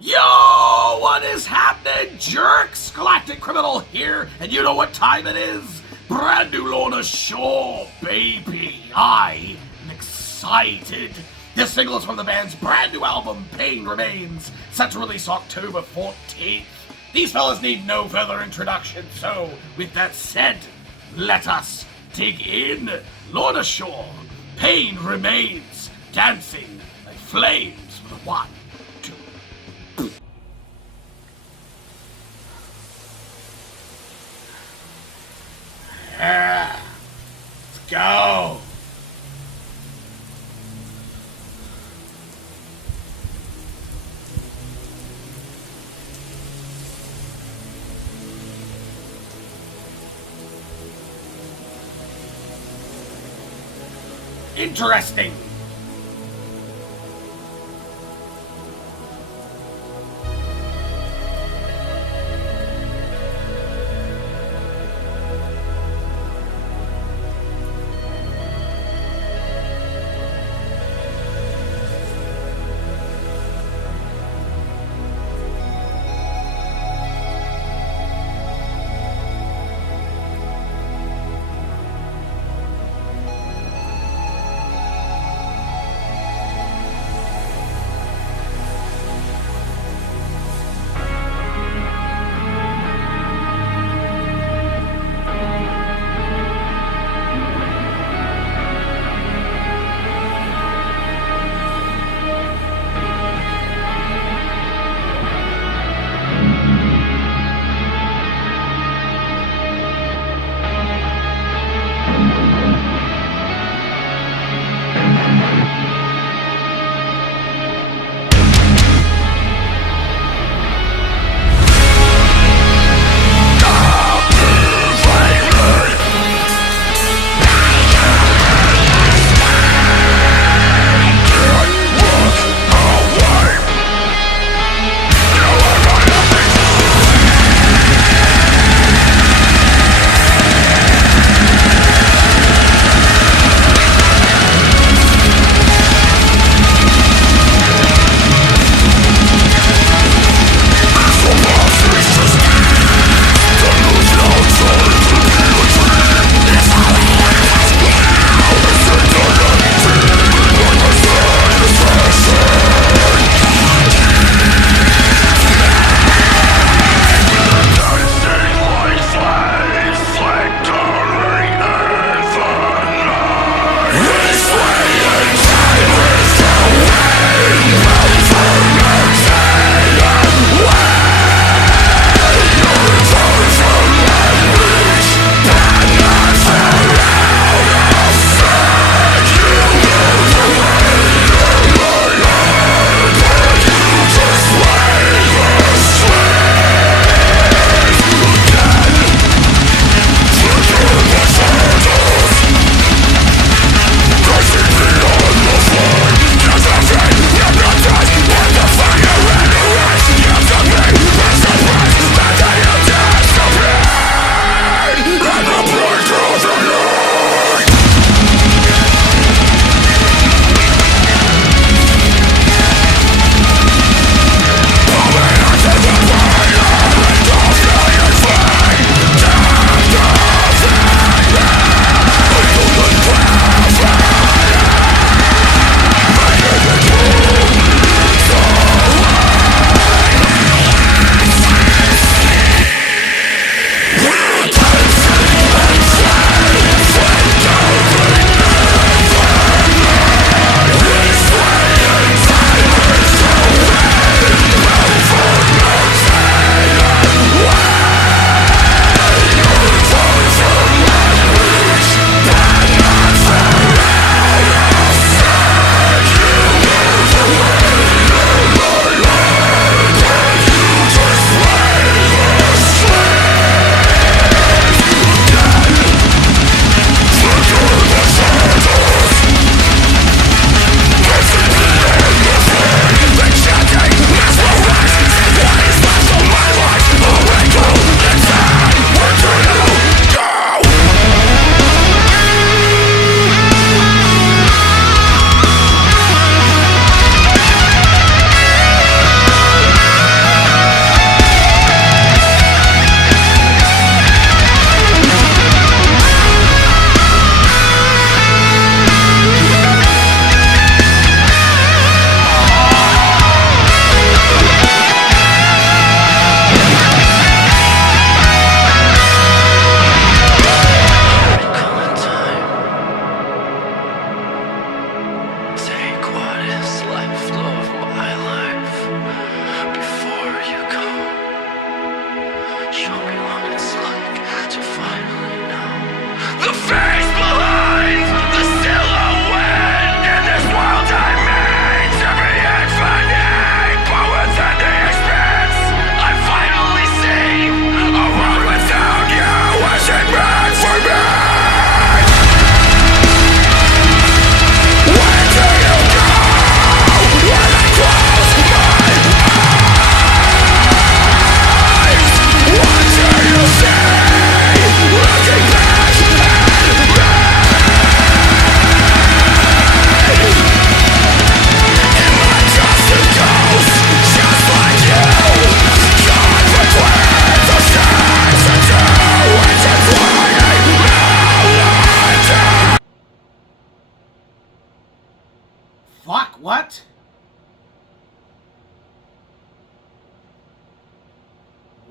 Yo, what is happening, jerks? Galactic Criminal here, and you know what time it is? Brand new Lorna show, baby. I am excited. This single is from the band's brand new album, Pain Remains, set to release October 14th. These fellas need no further introduction, so with that said, let us dig in. Lorna Shore, Pain Remains, dancing like flames with a 1, 2. Yeah, let's go. Interesting.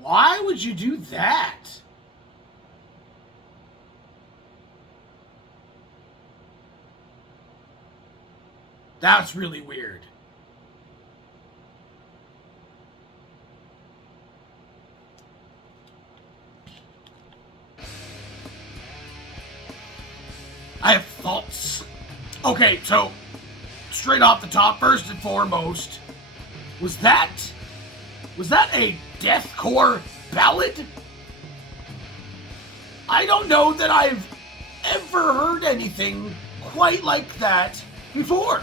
Why would you do that? That's really weird. I have thoughts. Okay, so straight off the top, first and foremost, was that a deathcore ballad? I don't know that I've ever heard anything quite like that before.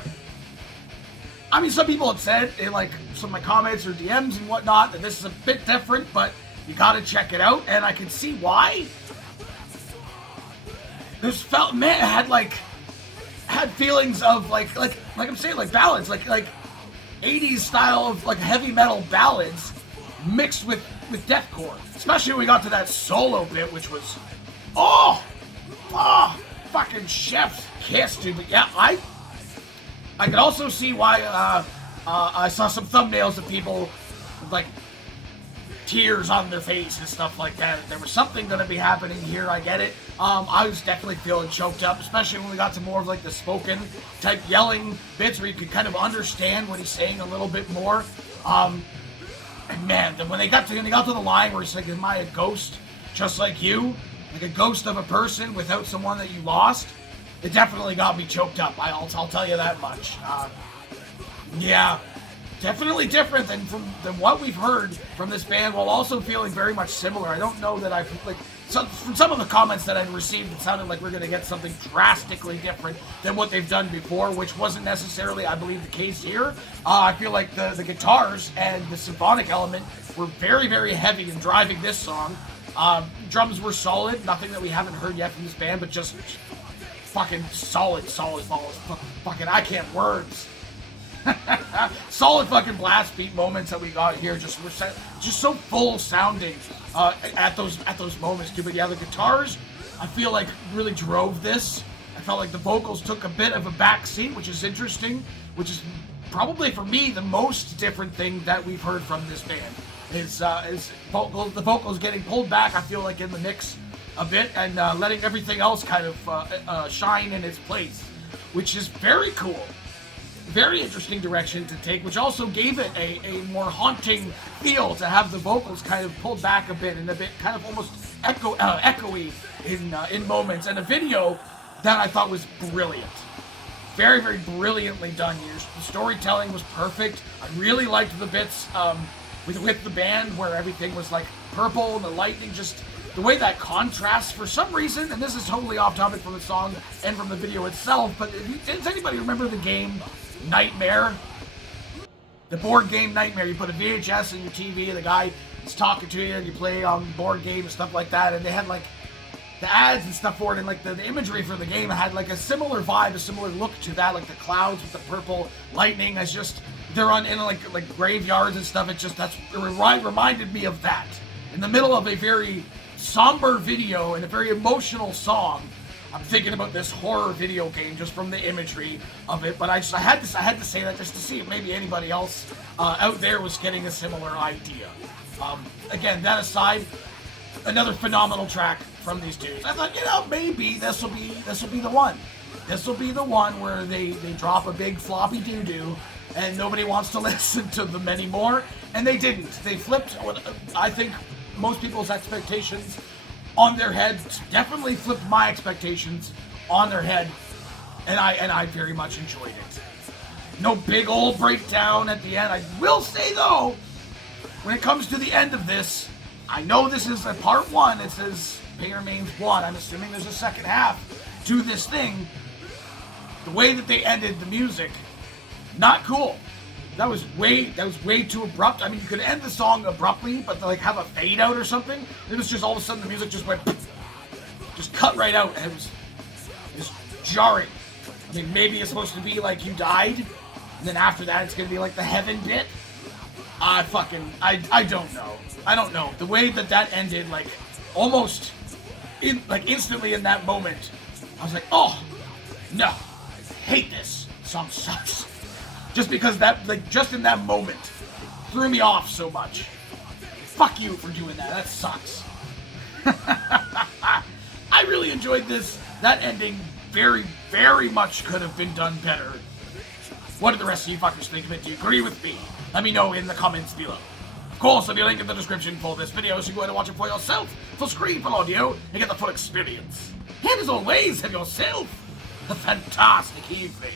I mean, some people have said in like some of my comments or DMs and whatnot that this is a bit different, but you gotta check it out, and I can see why. This felt, man, had feelings of like I'm saying, like ballads, like 80s style of like heavy metal ballads mixed with deathcore. Especially when we got to that solo bit, which was fucking chef's kiss, dude. But yeah, I could also see why I saw some thumbnails of people with like tears on their face and stuff like that. There was something going to be happening here. I get it. I was definitely feeling choked up, especially when we got to more of like the spoken type yelling bits where you could kind of understand what he's saying a little bit more. And man, then when they got to the line where he's like, "Am I a ghost just like you?" Like a ghost of a person without someone that you lost. It definitely got me choked up. I'll tell you that much. Yeah. Definitely different than what we've heard from this band, while also feeling very much similar. I don't know that I've, like, from some of the comments that I've received, it sounded like we're going to get something drastically different than what they've done before, which wasn't necessarily, I believe, the case here. I feel like the guitars and the symphonic element were very, very heavy in driving this song. Drums were solid, nothing that we haven't heard yet from this band, but just fucking solid. Fucking, I can't words. Solid fucking blast beat moments that we got here, just so full sounding at those moments too. But yeah, the guitars, I feel like really drove this. I felt like the vocals took a bit of a back seat, which is interesting, which is probably for me the most different thing that we've heard from this band is the vocals getting pulled back. I feel like in the mix a bit and letting everything else kind of shine in its place, which is very cool. Very interesting direction to take, which also gave it a more haunting feel to have the vocals kind of pulled back a bit and a bit kind of almost echoey in moments, and a video that I thought was brilliant. Very, very brilliantly done here. The storytelling was perfect. I really liked the bits with the band where everything was like purple and the lightning, just the way that contrasts for some reason, and this is totally off topic from the song and from the video itself, but does anybody remember the game Nightmare? The board game Nightmare. You put a VHS in your TV, the guy is talking to you, and you play on the board game and stuff like that, and they had like the ads and stuff for it, and like the imagery for the game had like a similar vibe, a similar look to that, like the clouds with the purple lightning as just they're in like graveyards and stuff. It reminded me of that in the middle of a very somber video and a very emotional song. I'm thinking about this horror video game just from the imagery of it, but I had to say that just to see if maybe anybody else out there was getting a similar idea. Again, that aside, another phenomenal track from these dudes. I thought, maybe this will be the one. This will be the one where they drop a big floppy doo-doo and nobody wants to listen to them anymore, and they didn't. They flipped, I think, most people's expectations on their head. Definitely flipped my expectations on their head, and I very much enjoyed it. No big old breakdown at the end. I will say though, when it comes to the end of this, I know this is a part one. It says Pain Remains 1. I'm assuming there's a second half to this thing. The way that they ended the music, not cool. That was way too abrupt. I mean, you could end the song abruptly, but like have a fade out or something. It was just all of a sudden the music just went, just cut right out, and it was jarring. I mean, maybe it's supposed to be like you died, and then after that it's gonna be like the heaven bit. I don't know. I don't know. The way that ended, like almost instantly in that moment, I was like, oh no, I hate this song sucks. Just because that, like, just in that moment, threw me off so much. fuck you for doing that. That sucks. I really enjoyed this. That ending very, very much could have been done better. What did the rest of you fuckers think of it? Do you agree with me? Let me know in the comments below. Of course, there'll be a link in the description for this video so you can go ahead and watch it for yourself for screen, full audio, and get the full experience. And as always, have yourself a fantastic evening.